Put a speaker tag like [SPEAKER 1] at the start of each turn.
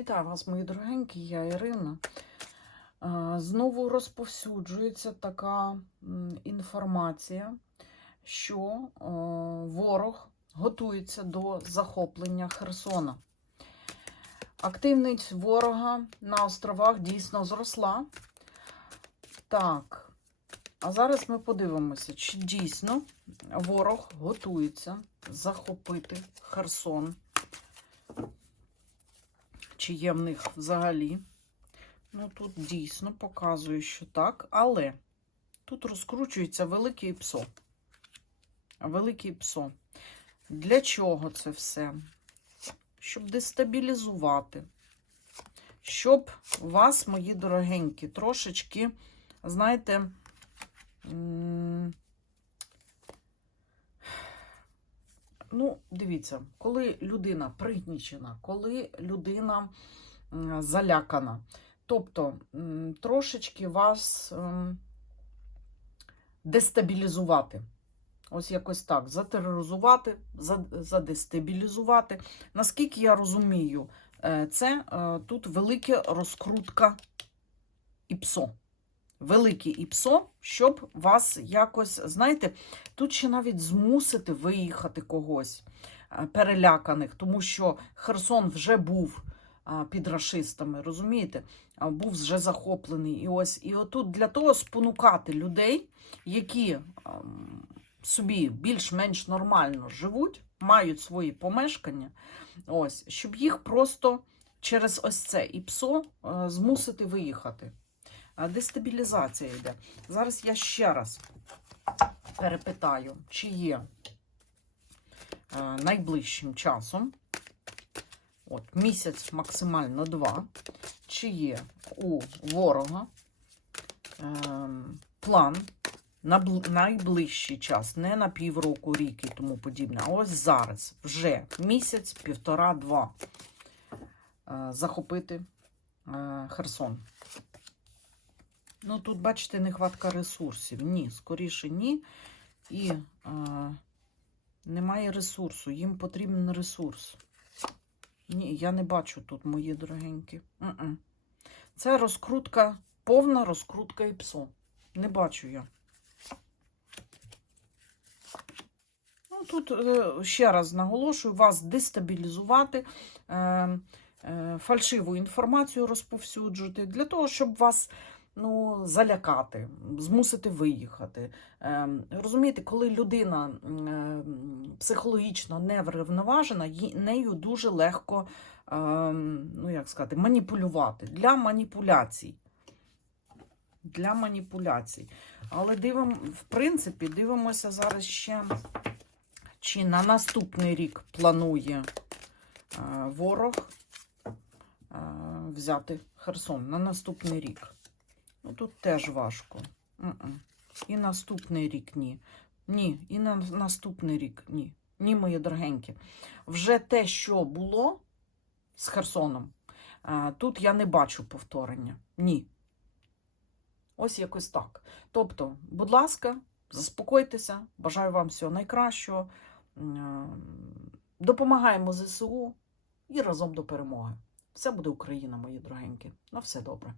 [SPEAKER 1] Вітаю вас, мої дорогенькі, я Ірина. Е, Знову розповсюджується така інформація, що е, ворог готується до захоплення Херсона. Активність ворога на островах дійсно зросла. Так, а зараз ми подивимося, чи дійсно ворог готується захопити Херсон чи є в них взагалі. Ну, тут дійсно показує, що так, але тут розкручується великий псо. Великий псо. Для чого це все? Щоб дестабілізувати. Щоб вас, мої дорогенькі, трошечки, знаєте, Ну, дивіться, коли людина пригнічена, коли людина залякана, тобто трошечки вас ем, дестабілізувати. Ось якось так, затероризувати, задестабілізувати. Наскільки я розумію, е, це е, тут велика розкрутка ІПСО. Велике ІПСО, щоб вас якось, знаєте, тут ще навіть змусити виїхати когось е, переляканих, тому що Херсон вже був під рашистами, розумієте? Був вже захоплений. І ось і отут для того спонукати людей, які собі більш-менш нормально живуть, мають свої помешкання, ось, щоб їх просто через ось це ІПСО е, змусити виїхати. Дестабілізація йде. Зараз я ще раз перепитаю, чи є е, найближчим часом, от місяць максимально два, чи є у ворога е, план на найближчий час, не на півроку, рік і тому подібне, а ось зараз, вже місяць, півтора, два е, захопити е, Херсон. Ну, тут, бачите, нехватка ресурсів. Ні, скоріше ні. І е, немає ресурсу. Їм потрібен ресурс. Ні, я не бачу тут, мої дорогенькі. М-м. Це розкрутка, повна розкрутка і псо. Не бачу я. Ну, тут е, ще раз наголошую, вас дестабілізувати, е, фальшиву інформацію розповсюджувати, для того, щоб вас ну, залякати, змусити виїхати. Е, розумієте, коли людина е, психологічно не врівноважена, нею дуже легко е, ну, як сказати, маніпулювати для маніпуляцій. Для маніпуляцій. Але дивимо, в принципі, дивимося зараз ще, чи на наступний рік планує е, ворог е, взяти Херсон на наступний рік. Ну, тут теж важко. І наступний рік ні. Ні, і на наступний рік ні. Ні, мої дорогенькі. Вже те, що було з Херсоном, тут я не бачу повторення. Ні. Ось якось так. Тобто, будь ласка, заспокойтеся, бажаю вам всього найкращого. Допомагаємо ЗСУ і разом до перемоги. Все буде Україна, мої дорогенькі. На все добре.